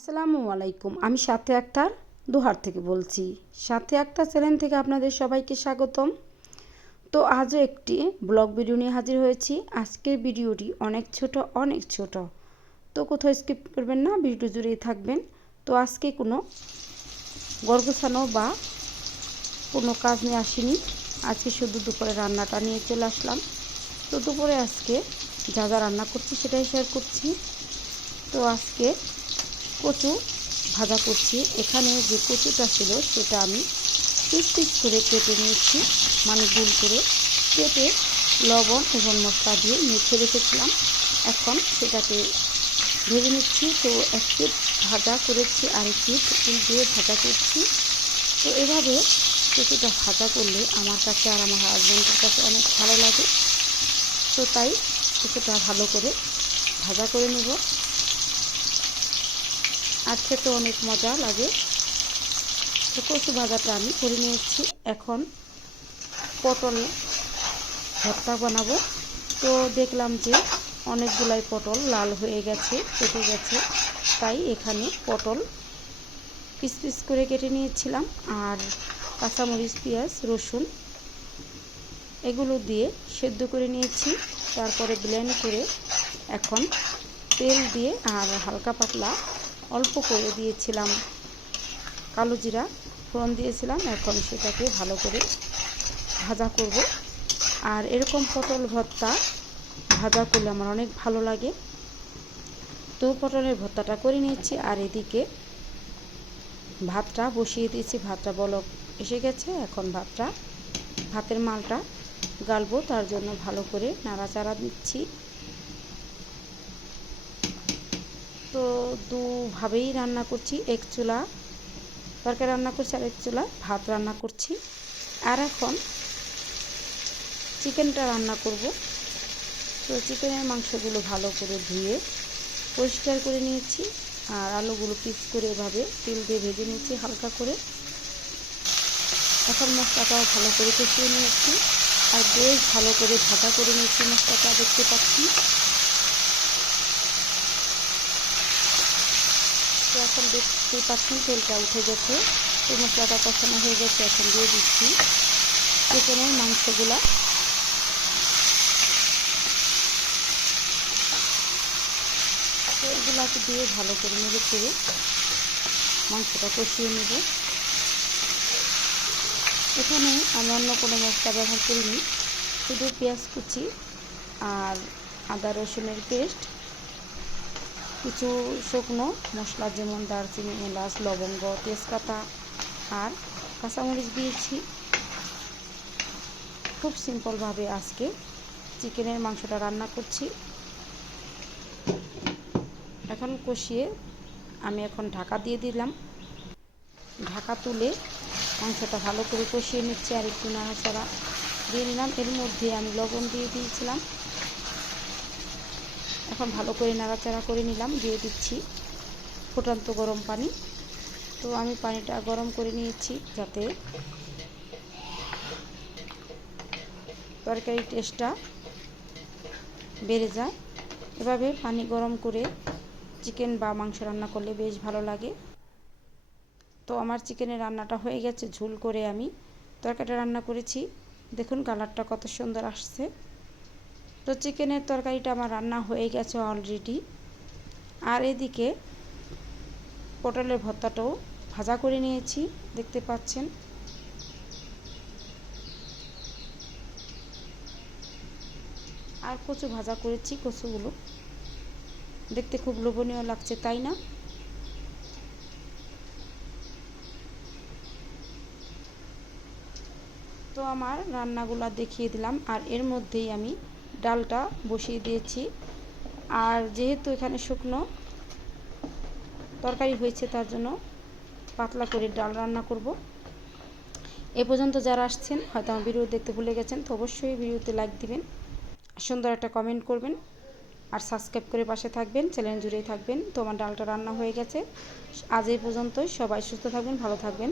আসসালামু আলাইকুম। আমি সাথে আক্তার দুহার থেকে বলছি। সাথে আক্তার চ্যানেল থেকে আপনাদের সবাইকে স্বাগতম। তো আজও একটি ব্লগ ভিডিও নিয়ে হাজির হয়েছি। আজকের ভিডিওটি অনেক ছোট অনেক ছোট। তো কোথাও স্কিপ করবেন না ভিডিও জুড়েই থাকবেন। তো আজকে কোনো গর্গছানো বা কোনো কাজ নিয়ে আসিনি। আজকে শুধু দুপুরে রান্নাটা নিয়ে চলে আসলাম। তো দুপুরে আজকে যা যা রান্না করছি সেটাই শেয়ার করছি। তো আজকে কচু ভাজা করছি। এখানে যে কচুটা ছিল সেটা আমি পিস পিস করে কেটে নিয়েছি। মানে গুল করে কেটে লবণ এবং মশলা দিয়ে মেখে রেখেছিলাম। এখন সেটাকে ভেজে নিচ্ছি। তো এক পিট ভাজা করেছি আর এক পিট দিয়ে ভাজা করছি। তো এভাবে কচুটা ভাজা করলে আমার কাছে আর আমার হাজব্যান্ডের কাছে অনেক ভালো লাগে। তো তাই কচুটা ভালো করে ভাজা করে নেব। আর খেতে অনেক মজা লাগে। তো কচু ভাজাটা আমি করে নিয়েছি। এখন পটল ভর্তা বানাবো। তো দেখলাম যে অনেকগুলাই পটল লাল হয়ে গেছে কেটে গেছে। তাই এখানে পটল পিস পিস করে কেটে নিয়েছিলাম। আর কাঁচামরিচ, পেঁয়াজ, রসুন এগুলো দিয়ে সেদ্ধ করে নিয়েছি। তারপরে ব্লেন্ড করে এখন তেল দিয়ে আর হালকা পাতলা অল্প করে দিয়েছিলাম কালো জিরা, ফোড়ন দিয়েছিলাম, এখন সেটাকে ভালো করে ভাজা করব। আর এরকম পটল ভর্তা ভাজা করলে আমার অনেক ভালো লাগে। তো পটলের ভর্তাটা করে নিয়েছি আর এদিকে ভাতটা বসিয়ে দিয়েছি। ভাতটা বলক এসে গেছে, এখন ভাতটা, ভাতের মালটা গালবো, তার জন্য ভালো করে নাড়াচাড়া দিচ্ছি। তো দুভাবেই রান্না করছি, এক চুলা তরকারি রান্না করছি আর এক চুলা ভাত রান্না করছি। আর এখন চিকেনটা রান্না করব। তো চিকেনের মাংসগুলো ভালো করে ধুয়ে পরিষ্কার করে নিয়েছি আর আলুগুলো পিস করে এভাবে তেল দিয়ে ভেজে নিয়েছি হালকা করে। এখন মশলাটাও ভালো করে কষিয়ে নিয়েছি। আর বেশ ভালো করে ভাজা করে নিয়েছি মশলাটা, দেখতে পাচ্ছি এখন দেখতে পাচ্ছেন, তেলটা উঠে গেছে। তো মশলাটা কষানো হয়ে গেছে, এখন দিয়ে দিচ্ছি চিকেনের মাংসগুলা। তো এগুলাকে দিয়ে ভালো করে নেড়ে চেড়ে মাংসটা কষিয়ে নেব। এখানে আমি অন্য কোনো মশলা ব্যবহার করিনি, শুধু পেঁয়াজ কুচি আর আদা রসুনের পেস্ট। কিছু শুকনো মশলা যেমন দারচিনি, এলাচ, লবঙ্গ, তেজপাতা আর কাঁচামরিচ দিয়েছি। খুব সিম্পলভাবে আজকে চিকেনের মাংসটা রান্না করছি। এখন কষিয়ে আমি এখন ঢাকা দিয়ে দিলাম। ঢাকা তুলে মাংসটা ভালো করে কষিয়ে নিচ্ছি আর একটু নাড়াচাড়া। দিয়ে নিলাম। এর মধ্যে আমি লবণ দিয়ে দিয়েছিলাম। এখন ভালো করে নাড়াচাড়া করে নিলাম, দিয়ে দিচ্ছি ফুটান্ত গরম পানি। তো আমি পানিটা গরম করে নিয়েছি যাতে তরকারির টেস্টটা বেড়ে যায়। এভাবে পানি গরম করে চিকেন বা মাংস রান্না করলে বেশ ভালো লাগে। তো আমার চিকেনের রান্নাটা হয়ে গেছে, ঝুল করে আমি তরকারিটা রান্না করেছি। দেখুন কালারটা কত সুন্দর আসছে। তো চিকেনের তরকারিটা আমার রান্না হয়ে গেছে অলরেডি আর এদিকে পটলের ভর্তাটাও ভাজা করে নিয়েছি, দেখতে পাচ্ছেন। আর কচু ভাজা করেছি, কচুগুলো। দেখতে খুব লোভনীয় লাগছে, তাই না? তো আমার রান্নাগুলো দেখিয়ে দিলাম, আর এর মধ্যেই আমি ডালটা বসিয়ে দিয়েছি। আর যেহেতু এখানে শুকনো তরকারি হয়েছে, তার জন্য পাতলা করে ডাল রান্না করব। এ পর্যন্ত যারা আসছেন, হয়তো আমার ভিডিও দেখতে ভুলে গেছেন, তো অবশ্যই ভিডিওতে লাইক দিবেন, সুন্দর একটা কমেন্ট করবেন, আর সাবস্ক্রাইব করে পাশে থাকবেন চ্যানেল জুড়েই থাকবেন। তো আমার ডালটা রান্না হয়ে গেছে। আজ এই পর্যন্তই। সবাই সুস্থ থাকবেন, ভালো থাকবেন।